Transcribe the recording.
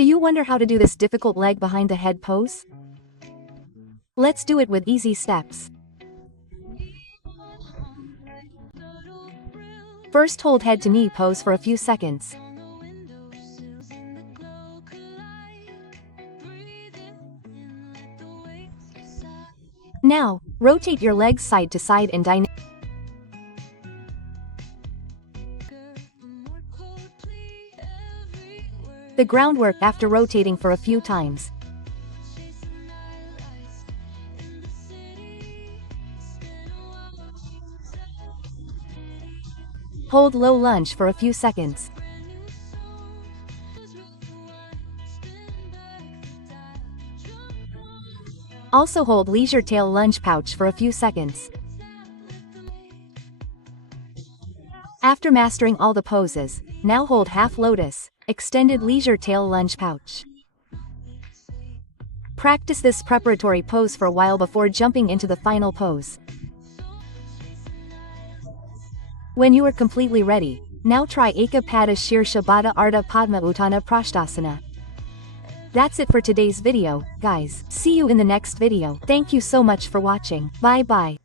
Do you wonder how to do this difficult leg behind the head pose? Let's do it with easy steps. First, hold head to knee pose for a few seconds. Now, rotate your legs side to side in dynamic. The groundwork after rotating for a few times. Hold low lunge for a few seconds. Also hold leisure tail lunge pouch for a few seconds. After mastering all the poses, now hold half lotus, extended leisure tail lunge pouch. Practice this preparatory pose for a while before jumping into the final pose. When you are completely ready, now try Eka Pada Shirsha Baddha Ardha Padma Utthana Prashtasana. That's it for today's video, guys. See you in the next video. Thank you so much for watching. Bye bye.